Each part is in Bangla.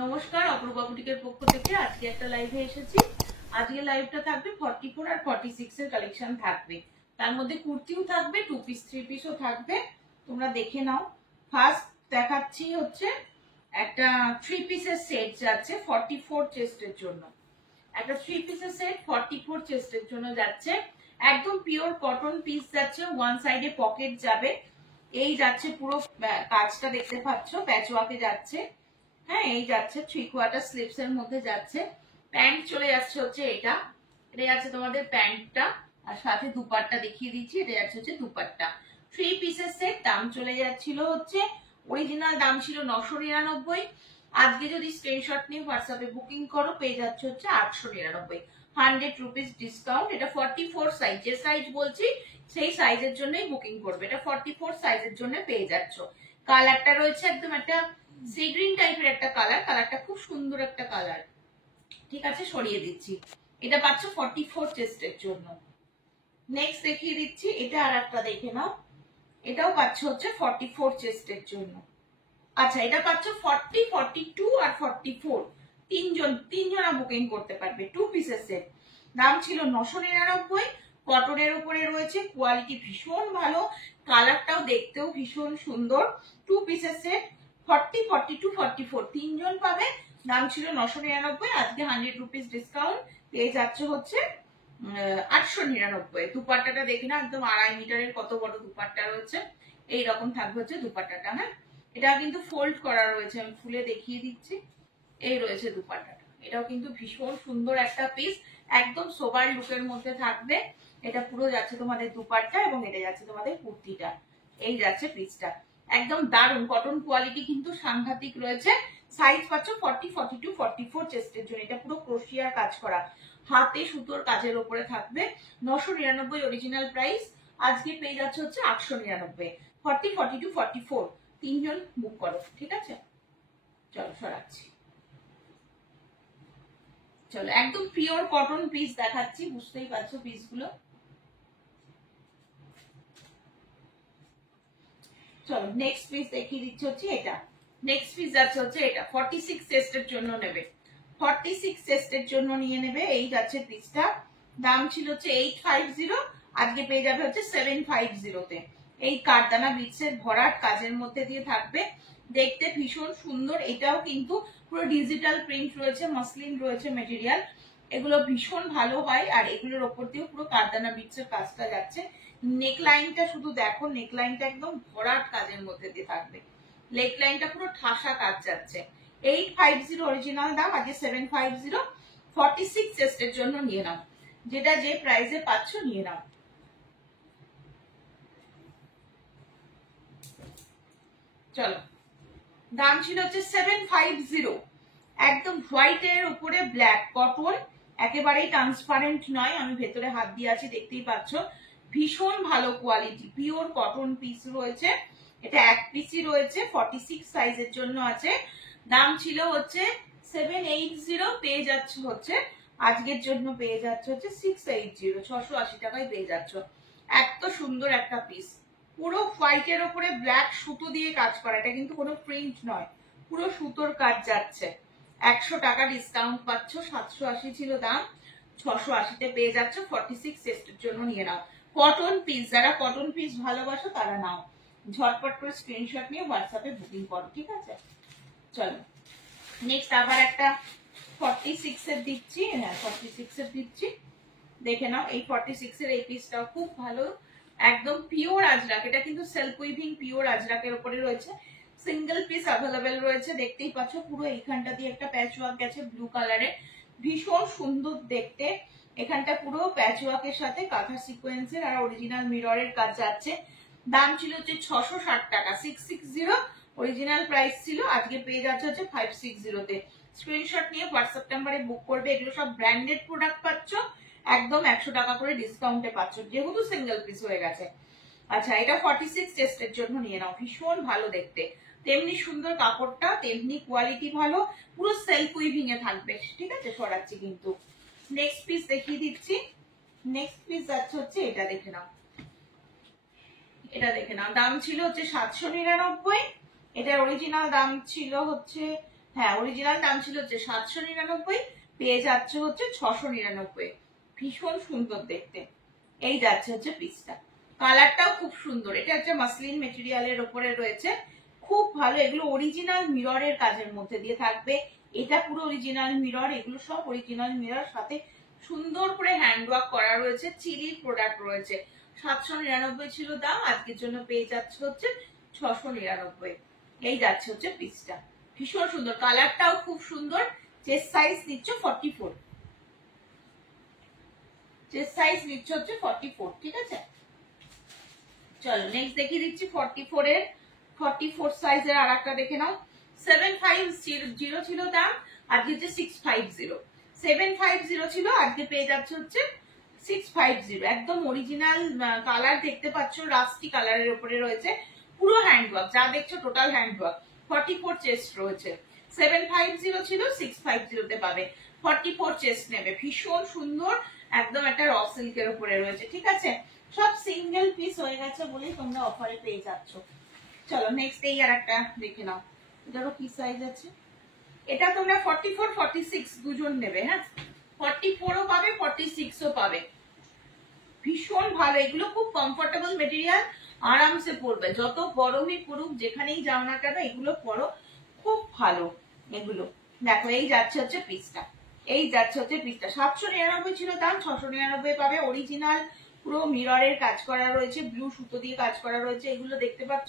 নমস্কার, অপরূপা বুটিকের পক্ষ থেকে আজকে একটা লাইভে এসেছি। আজকে লাইভটা থাকবে 44 আর 46 এর কালেকশন থাকবে। তার মধ্যে কুর্তিও থাকবে, 2 পিস 3 পিসও থাকবে। তোমরা দেখে নাও। ফার্স্ট দেখাচ্ছি হচ্ছে একটা 3 পিসের সেট যাচ্ছে 44 চেস্টের জন্য। একটা 3 পিসের সেট 44 চেস্টের জন্য যাচ্ছে। একদম পিওর কটন পিস যাচ্ছে, ওয়ান সাইডে পকেট যাবে। এই যাচ্ছে পুরো কাজটা দেখতে পাচ্ছ, প্যাচওয়ার্কে যাচ্ছে। হ্যাঁ, এই যাচ্ছে 3/4 স্লিভস এর মধ্যে যাচ্ছে। প্যান্ট চলে যাচ্ছে হচ্ছে এটা যাচ্ছে তোমাদের প্যান্টটা, আর সাথে দুপাট্টা দেখিয়ে দিচ্ছি। এটা যাচ্ছে হচ্ছে দুপাট্টা। 3 পিসের সেট দাম চলে যাচ্ছিল হচ্ছে, অরিজিনাল দাম ছিল 999। আজকে যদি স্ক্রিনশট নিয়ে হোয়াটসঅ্যাপে বুকিং করো পেয়ে যাচ্ছে হচ্ছে 899, 100 রুপিস ডিসকাউন্ট। এটা 44 সাইজ, যে সাইজ বলছি সেই সাইজের জন্যই বুকিং করবে। এটা 44 সাইজের জন্য পেয়ে যাচ্ছ। কালারটা রয়েছে একদম একটা সি গ্রিন টাইপের একটা কালার। কালারটা খুব সুন্দর একটা কালার। ঠিক আছে, সরিয়ে দিচ্ছি। এটা পাচ্ছ 44 চেস্টের জন্য। নেক্সট দেখিয়ে দিচ্ছি, এটা আর একটা দেখে নাও। এটাও পাচ্ছ হচ্ছে 44 চেস্টের জন্য। আচ্ছা, এটা পাচ্ছ 40, 42 আর 44, তিনজনা বুকিং করতে পারবে। 2 পিসের সেট দাম ছিল 999। কটনের উপরে রয়েছে, কোয়ালিটি ভীষণ ভালো, কালারটাও দেখতেও ভীষণ সুন্দর। 2 পিসের সেট 40, 42, 44 তিনজন পাবে। দাম ছিল 999, আজকে 100 রুপিস ডিসকাউন্ট পেয়ে যাচ্ছে হচ্ছে 899। দুপাট্টাটা দেখে না, একদম 2.5 মিটারের কত বড় দুপাট্টা রয়েছে। এইরকম থাকবে হচ্ছে দুপাট্টাটা। হ্যাঁ, এটা কিন্তু ফোল্ড করা রয়েছে, আমি খুলে দেখিয়ে দিচ্ছি। এই রয়েছে দুপাট্টাটা। এটাও কিন্তু ভীষণ সুন্দর একটা পিস, একদম সোবার লুকের মধ্যে থাকবে। এটা পুরো যাচ্ছে তোমাদের দুপাট্টা, এবং এটা যাচ্ছে তোমাদের কুর্তিটা। এই যাচ্ছে পিসটা, একদম দারুণ। কটন কোয়ালিটি কিন্তু সাংঘাতিক রয়েছে। সাইজ পাচ্ছ 40, 42, 44 চেস্টের জন্য। এটা পুরো ক্রোশিয়ার কাজ করা, হাতে সুতোর কাজের উপরে থাকবে। 999 অরিজিনাল প্রাইস, আজকে পেয়ে যাচ্ছে হচ্ছে 899। 40, 42, 44 তিনজন বুক করো। ঠিক আছে, চলো সরাচ্ছি। চলো, একদম পিওর কটন পিস দেখাচ্ছি, বুঝতেই পারছো পিসগুলো। চলো নেক্সট পিস দেখিয়ে দিচ্ছি হচ্ছে এটা। নেক্সট পিস যাচ্ছে হচ্ছে এটা 46 চেস্টের জন্য নেবে। 46 চেস্টের জন্য নিয়ে নেবে। এই যাচ্ছে পিসটা, দাম ছিল হচ্ছে 850, আজকে পেয়ে যাবে হচ্ছে 750 তে। এই কারদানা বিটসের ভরাট কাজের মধ্যে দিয়ে থাকবে, দেখতে ভীষণ সুন্দর। এটাও কিন্তু পুরো ডিজিটাল প্রিন্ট রয়েছে, মসলিন রয়েছে মেটেরিয়াল। এগুলো ভীষণ ভালো হয়, আর এগুলোর ওপর দিয়েও পুরো কারদানা বিটসের কাজটা যাচ্ছে। নেকলাইনটা শুধু দেখো, নেকলাইনটা একদম ভরাট কাজের মধ্যে দিয়ে থাকবে। লেগ লাইনটা পুরো ঠাসা কাজ যাচ্ছে। 850 অরিজিনাল দাম, আজকে 750। 46 চেস্টের জন্য নিয়ে নাও, যেটা যে প্রাইসে পাচ্ছ নিয়ে নাও। চলো, দাম ছিল হচ্ছে 750। একদম হোয়াইটের উপরে ব্ল্যাক কটন, একেবারেই ট্রান্সপারেন্ট নয়। আমি ভেতরে হাত দিয়ে আছি, দেখতেই পাচ্ছ। ভীষণ ভালো কোয়ালিটি, পিওর কটন পিস রয়েছে। এটা এক পিসই রয়েছে, 46 সাইজের জন্য আছে। দাম ছিল হচ্ছে 780, পেয়ে যাচ্ছ হচ্ছে আজকের জন্য পেয়ে যাচ্ছে হচ্ছে 680, 680 টাকায় পেয়ে যাচ্ছ। এত সুন্দর একটা পিস, পুরো হোয়াইটের ওপরে ব্ল্যাক সুতো দিয়ে কাজ করা। এটা কিন্তু কোনো প্রিন্ট নয়, পুরো সুতোর কাজ যাচ্ছে। 100 টাকা ডিসকাউন্ট পাচ্ছ, 780 ছিল দাম, 680-তে পেয়ে যাচ্ছ। 46 চেস্টের জন্য নিয়ে নাও। কটন পিস, যারা কটন পিস ভালোবাসো তারা নাও, ঝটপট করে স্ক্রিনশট নিয়ে হোয়াটসঅ্যাপে বুকিং করো। ঠিক আছে, চলো নেক্সট আবার একটা 46 এর দিচ্ছি। হ্যাঁ, 46 এর দিচ্ছি, দেখে নাও। এই 46 এর এই পিসটাও খুব ভালো, একদম পিওর আজরাক। এটা কিন্তু সেলফ উইভিং পিওর আজরাকের উপরে রয়েছে। সিঙ্গেল পিস অ্যাভেলেবেল রয়েছে, দেখতেই পাচ্ছ। পুরো এইখানটা দিয়ে একটা প্যাচ ওয়ার্ক গেছে ব্লু কালারে, ভীষণ সুন্দর দেখতে। এখানটা পুরো প্যাচ ওয়ার্কের সাথে কাঁথা সিকোয়েন্সের আর অরিজিনাল মিররের কাজ যাচ্ছে। দাম ছিল হচ্ছে 660 টাকা, 660 অরিজিনাল প্রাইস ছিল, আজকে পেয়ে যাচ্ছে হচ্ছে 560-তে। স্ক্রিনশট নিয়ে হোয়াটসঅ্যাপ নাম্বারে বুক করবে। এগুলো সব ব্র্যান্ডেড প্রোডাক্ট পাচ্ছ, একদম 100 টাকা করে ডিসকাউন্টে পাচ্ছ, যেহেতু সিঙ্গেল পিস হয়ে গেছে। আচ্ছা, এটা 46 চেস্টের জন্য নিয়ে নাও। ভীষণ ভালো দেখতে, তেমনি সুন্দর কাপড়টা, তেমনি কোয়ালিটি ভালো, পুরো সেলফ উইভিং এ থাকবে। ঠিক আছে, সরাচ্ছি কিন্তু। নেক্সট পিস দেখিয়ে দিচ্ছি। নেক্সট পিস যাচ্ছে হচ্ছে এটা, দেখে নাও। এটা দেখে নাও, দাম ছিল হচ্ছে 799। এটার অরিজিনাল দাম ছিল হচ্ছে হ্যাঁ অরিজিনাল দাম ছিল হচ্ছে 799, পেয়ে যাচ্ছে হচ্ছে 699। ভীষণ সুন্দর দেখতে। এই যাচ্ছে হচ্ছে পিসটা, কালারটাও খুব সুন্দর। এটা হচ্ছে মাসলিন মেটেরিয়ালের উপরে রয়েছে, খুব ভালো। এগুলো অরিজিনাল মিররের কাজের মধ্যে দিয়ে থাকবে। এটা পুরো অরিজিনাল মিরর, এগুলো সব অরিজিনাল মিরর, সাথে সুন্দর করে হ্যান্ডওয়ার্ক করা রয়েছে, চিলির প্রোডাক্ট রয়েছে। 799 ছিল দাম, আজকের জন্য পেয়ে যাচ্ছে হচ্ছে 699। এই যাচ্ছে হচ্ছে পিসটা, ভীষণ সুন্দর, কালারটাও খুব সুন্দর। চেস্ট সাইজ নিচ্ছে 44, চেস্ট সাইজ নিচ্ছে হচ্ছে 44, ঠিক আছে। চলো নেক্সট দেখিয়ে দিচ্ছি 44 এর, 44 সাইজের আর একটা দেখে নাও। 750 ছিল দাম, আজকে হচ্ছে 650। 750 ছিল, আজকে পেয়ে যাচ্ছে হচ্ছে 650। একদম অরিজিনাল কালার দেখতে পাচ্ছ, রাস্টি কালারের উপরে রয়েছে, পুরো হ্যান্ডওয়ার্ক, যা দেখছো টোটাল হ্যান্ডওয়ার্ক। 44 চেস্ট রয়েছে, 750 ছিল 650 তে পাবে। 44 চেস্ট নেবে, ভীষণ সুন্দর, একদম একটা র সিল্কের উপরে রয়েছে, ঠিক আছে। সব সিঙ্গেল পিস হয়ে গেছে বলেই তোমরা অফারে পেয়ে যাচ্ছ। চলো নেক্সট এই আর একটা দেখে নাও, এটারও কি সাইজ আছে। এটা তোমরা 44 46 দুজন নেবে, হ্যাঁ 44ও পাবে 46ও পাবে। ভীষণ ভালো, এগুলো খুব কমফোর্টেবল মেটেরিয়াল, আরামসে পরবে, যত গরমই পড়ুক যেখানেই যাও না কেন এগুলো পরো, খুব ভালো এগুলো। দেখো এই যাচ্ছে হচ্ছে পিসটা, এই যাচ্ছে হচ্ছে পিসটা। 799 ছিল দাম, 699 পাবে। অরিজিনাল পুরো মিররের কাজ করা রয়েছে, ব্লু সুতো দিয়ে কাজ করা রয়েছে, এগুলো দেখতে পাচ্ছ,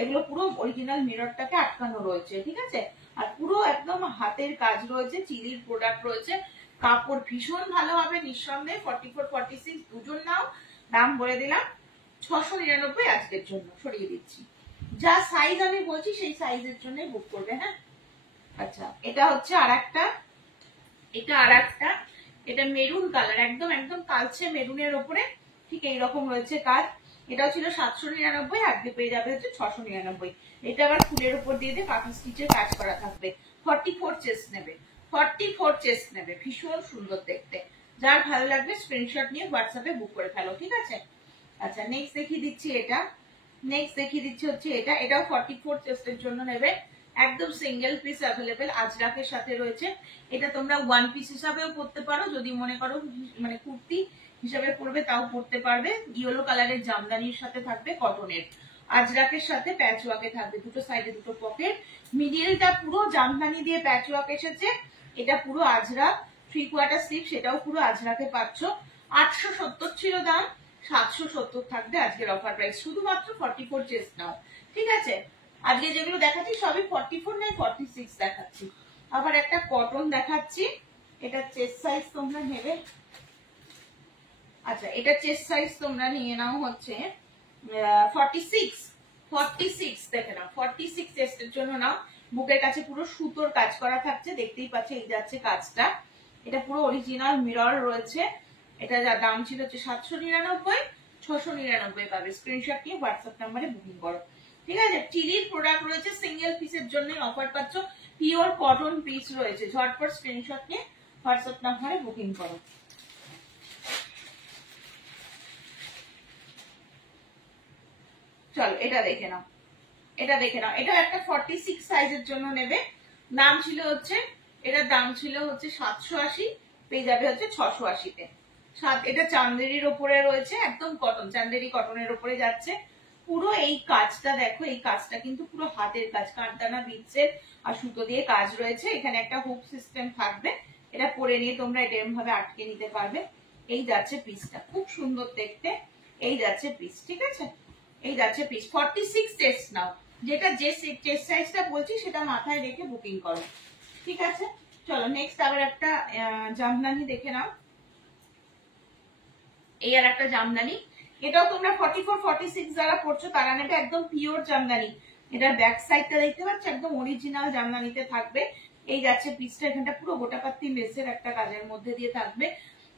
এগুলো পুরো অরিজিনাল মিররটাকে আটকানো রয়েছে, ঠিক আছে। আর পুরো একদম হাতের কাজ রয়েছে, চিলির প্রোডাক্ট রয়েছে, কাপড় ভীষণ ভালো হবে নিঃসন্দেহে। 44 46 দুজন নাও, দাম বলে দিলাম 699 আজকের জন্য, সরিয়ে দিচ্ছি। যা সাইজ আমি বলছি সেই সাইজের জন্য বুক করবে, হ্যাঁ। আচ্ছা এটা হচ্ছে আরেকটা, এটা আরেকটা, এটা মেরুন কালার, একদম একদম কালচে মেরুনের উপরে, ঠিক এইরকম রয়েছে কাজ। এটাও ছিল 799, আজকে পেয়ে যাবে হচ্ছে 699। এটা আবার ফুলের উপর দিয়ে দিয়ে কাঁথা স্টিচের কাজ করা থাকবে। 44 চেস্ট নেবে, 44 চেস্ট নেবে, ভীষণ সুন্দর দেখতে। যার ভালো লাগবে স্ক্রিনশট নিয়ে হোয়াটসঅ্যাপে বুক করে ফেলো, ঠিক আছে। আচ্ছা নেক্সট দেখিয়ে দিচ্ছি এটা, নেক্সট দেখিয়ে দিচ্ছি হচ্ছে এটা, এটাও 44 চেস্টের জন্য নেবে, একদম সিঙ্গেল পিস অ্যাভেলেবেল, আজরাকের সাথে রয়েছে। এটা তোমরা ওয়ান পিস হিসাবেও পরতে পারো, যদি মনে করো মানে কুর্তি হিসাবে পরবে তাও পরতে পারবে। ইয়েলো কালারের জামদানির সাথে থাকবে কটনের, আজরাকের সাথে প্যাচওয়ার্কে থাকবে, দুটো সাইডে দুটো পকেট, মিডিলটা পুরো জামদানি দিয়ে প্যাচওয়ার্ক এসেছে। এটা পুরো আজরাক, 3/4 স্লিভ, সেটাও পুরো আজরাকে পাচ্ছ। 870 ছিল দাম, 770 থাকবে আজকের অফার প্রাইস, শুধুমাত্র 44 চেস্ট নাও, ঠিক আছে। আজকে যেগুলো দেখাচ্ছি সবই 44 নয় 46 দেখাচ্ছি। আবার একটা কটন দেখাচ্ছি, এটা চেস্ট সাইজ তোমরা নেবে। আচ্ছা এটা চেস্ট সাইজ তোমরা নিয়ে নাও হচ্ছে 46 দেখে নাও, 46 চেস্টের জন্য নাও। বুকের কাছে পুরো সুতোর কাজ করা থাকছে, দেখতেই পাচ্ছ এই যাচ্ছে কাজটা। এটা পুরো অরিজিনাল মিরর রয়েছে। এটা যা দাম ছিল হচ্ছে 799, 699 পাবে। স্ক্রিনশট নিয়ে হোয়াটসঅ্যাপ নাম্বারে বুকিং করো, ঠিক আছে। চিলির প্রোডাক্ট রয়েছে, সিঙ্গেল পিসের জন্য অফার পাচ্ছ, পিওর কটন পিস রয়েছে। ঝটপট স্ক্রিনশট নিয়ে হোয়াটসঅ্যাপ নাম্বারে বুকিং করো। চলো এটা দেখে নাও, এটা দেখে নাও, এটা একটা 46 সাইজের জন্য নেবে। দাম ছিল হচ্ছে, এটার দাম ছিল হচ্ছে 780, পেয়ে যাবে হচ্ছে 680-তে। এটা চান্দেরির উপরে রয়েছে, একদম কটন, চান্দেরি কটনের উপরে যাচ্ছে। পুরো এই কাজটা দেখো, এই কাজটা কিন্তু পুরো হাতের কাজ, কাঠদানা বিটসের আর সুতো দিয়ে কাজ রয়েছে। এখানে একটা হুক সিস্টেম থাকবে, এটা পরে নিয়ে তোমরা এটা এরকম ভাবে আটকে নিতে পারবে। এই যাচ্ছে পিসটা, খুব সুন্দর দেখতে। এই যাচ্ছে পিস, ঠিক আছে, এই যাচ্ছে পিস। 46 চেস্ট নাও, যেটা যে চেস্ট সাইজটা বলছি সেটা মাথায় রেখে বুকিং করো, ঠিক আছে। চলো নেক্সট আবার একটা জামদানি দেখে নাও, এই আর একটা জামদানি। এটাও তোমরা 44 46 যারা পড়ছো তারা নেবে, একদম পিওর জামদানি। এটার ব্যাক সাইডটা দেখতে পাচ্ছ, একদম অরিজিনাল জামদানিতে থাকবে। এই যাচ্ছে পিসটা, এখানটা পুরো গোটাপাত্তি লেসের একটা কাজের মধ্যে দিয়ে থাকবে।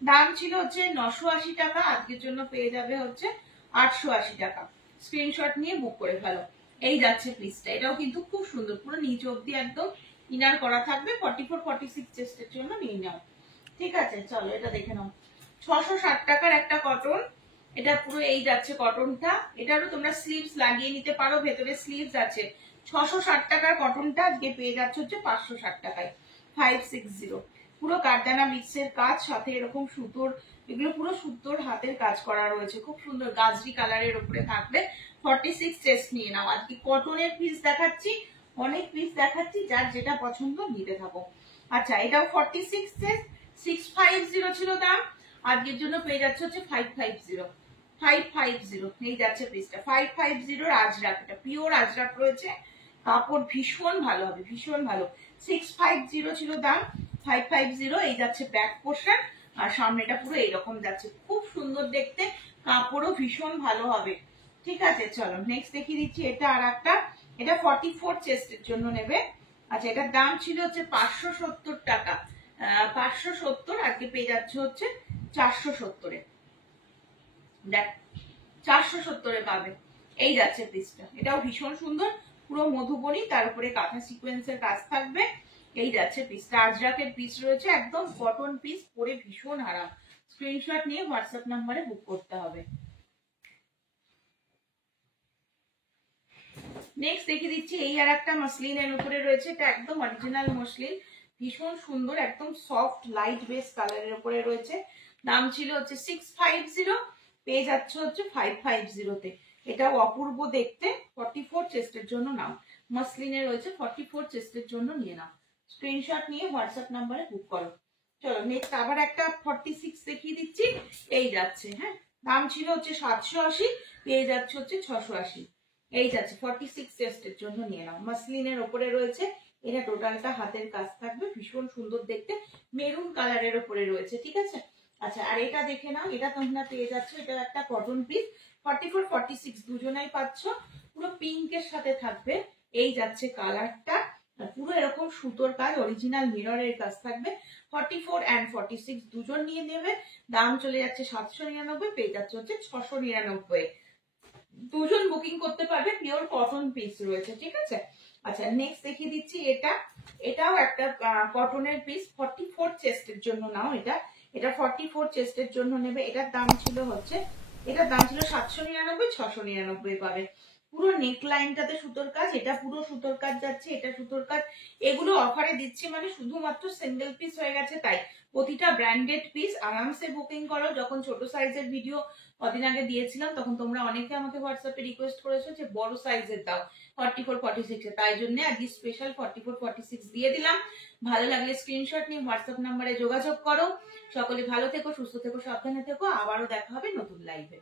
দাম ছিল হচ্ছে 980 টাকা, আজকের জন্য পেয়ে যাবে হচ্ছে 880 টাকা। স্ক্রিনশট নিয়ে বুক করে ফেলো। এই যাচ্ছে পিসটা, এটাও কিন্তু খুব সুন্দর, পুরো নিচ অব্দি একদম ইনার করা থাকবে। 44 46 চেস্টের জন্য নিয়ে নাও, ঠিক আছে। চলো এটা দেখে নাও, 660 টাকার একটা কটন, এটা পুরো এই যাচ্ছে কটনটা। এটারও তোমরা স্লিভস লাগিয়ে নিতে পারো, ভেতরে স্লিভস আছে, 660 টাকার কটনটা আজকে পেয়ে যাচ্ছে হচ্ছে 560 টাকায়। 560 পুরো কারদানা মিক্সের কাজ, সাথে এরকম সুতোর, এগুলো পুরো সুতোর হাতের কাজ করা রয়েছে, খুব সুন্দর গাজরি কালারের উপরে থাকবে। 46 চেস্ট নিয়ে নাও। আজকে কটনের পিস দেখাচ্ছি, অনেক পিস দেখাচ্ছি, যার যেটা পছন্দ নিতে থাকো। আচ্ছা, এটাও 46 চেস্ট, 650 ছিল দাম, আজকের জন্য পেয়ে যাচ্ছে হচ্ছে 550। 550 এই যাচ্ছে পিসটা, 550 আজরাক, এটা পিওর আজরাক রয়েছে, কাপড় ভীষণ ভালো হবে, ভীষণ ভালো। 650 ছিল দাম, 550 এই যাচ্ছে ব্যাক পোর্শন, আর সামনেটা পুরো এইরকম যাচ্ছে, খুব সুন্দর দেখতে, কাপড়ও ভীষণ ভালো হবে। ঠিক আছে, চলো নেক্সট দেখিয়ে দিচ্ছি। এটা আর একটা, এটা 44 চেস্টের জন্য নেবে। আচ্ছা, এটার দাম ছিল হচ্ছে 570 টাকা, 570, আজকে পেয়ে যাচ্ছে হচ্ছে 470-এ। দেখ, 470-এ পাবে। এই যাচ্ছে পিসটা, এটাও ভীষণ সুন্দর, পুরো মধুবনী, তার উপরে কাঁথা সিকোয়েন্সের কাজ থাকবে। এই যাচ্ছে পিসটা, আজরাকের পিস রয়েছে, একদম কটন পিস, পরে ভীষণ আরাম। স্ক্রিনশট নিয়ে হোয়াটসঅ্যাপ নাম্বারে বুক করতে হবে। নেক্সট দেখিয়ে দিচ্ছি, এই আর একটা মসলিনের উপরে রয়েছে, এটা একদম অরিজিনাল মসলিন, ভীষণ সুন্দর, একদম সফট লাইট বেস কালারের উপরে রয়েছে। দাম ছিল হচ্ছে 650, পেয়ে যাচ্ছে হচ্ছে 550-তে। এটাও অপূর্ব দেখতে। 44 চেস্টের জন্য নাও, মসলিনে রয়েছে, 44 চেস্টের জন্য নিয়ে নাও। স্ক্রিনশট নিয়ে হোয়াটসঅ্যাপ নাম্বারে বুক করো। চলো নেক্সট আবার একটা 46 দেখিয়ে দিচ্ছি। এই যাচ্ছে, হ্যাঁ, দাম ছিল হচ্ছে 780, পেয়ে যাচ্ছে হচ্ছে 680। এই যাচ্ছে 46 চেস্টের জন্য নিয়ে নাও, মাসলিনের ওপরে রয়েছে, এটা টোটালটা হাতের কাজ থাকবে, ভীষণ সুন্দর দেখতে, মেরুন কালারের ওপরে রয়েছে। ঠিক আছে, আচ্ছা, আর এটা দেখে নাও, এটা তোমরা পেয়ে যাচ্ছ, এটা একটা কটন পিস, 44 46 দুজনেই পাচ্ছ, পুরো পিঙ্কের সাথে থাকবে। এই যাচ্ছে কালারটা, পুরো এরকম সুতোর কাজ, অরিজিনাল মিররের কাজ থাকবে। 44 and 46 দুজন নিয়ে নেবে, দাম চলে যাচ্ছে 799, পেয়ে যাচ্ছে হচ্ছে 699। দুজন বুকিং করতে পারবে, পিওর কটন পিস রয়েছে। ঠিক আছে, আচ্ছা নেক্সট দেখিয়ে দিচ্ছি, এটাও একটা কটনের পিস, 44 চেস্টের জন্য নাও। এটা 44 চেস্টের জন্য নেবে। এটার দাম ছিল 799, 699 পাবে। পুরো নেক লাইনটাতে সুতোর কাজ, এটা পুরো সুতোর কাজ যাচ্ছে, এটা সুতোর কাজ, এগুলো অফারে দিচ্ছি মানে শুধুমাত্র সিঙ্গেল পিস হয়ে গেছে তাই। প্রতিটা ব্র্যান্ডেড পিস, আরামসে বুকিং করো। যখন ছোট সাইজের ভিডিও কদিন আগে দিয়েছিলাম, তখন তোমরা অনেকে আমাকে হোয়াটসঅ্যাপে রিকোয়েস্ট করেছো যে বড় সাইজের দাও 44 46, তাই জন্য আজকে স্পেশাল 44 46 দিয়ে দিলাম। ভালো লাগলে স্ক্রিনশট নিয়ে হোয়াটসঅ্যাপ নাম্বারে যোগাযোগ করো। সকলে ভালো থেকো, সুস্থ থেকো, সাবধানে থেকো, আবারও দেখা হবে নতুন লাইভে।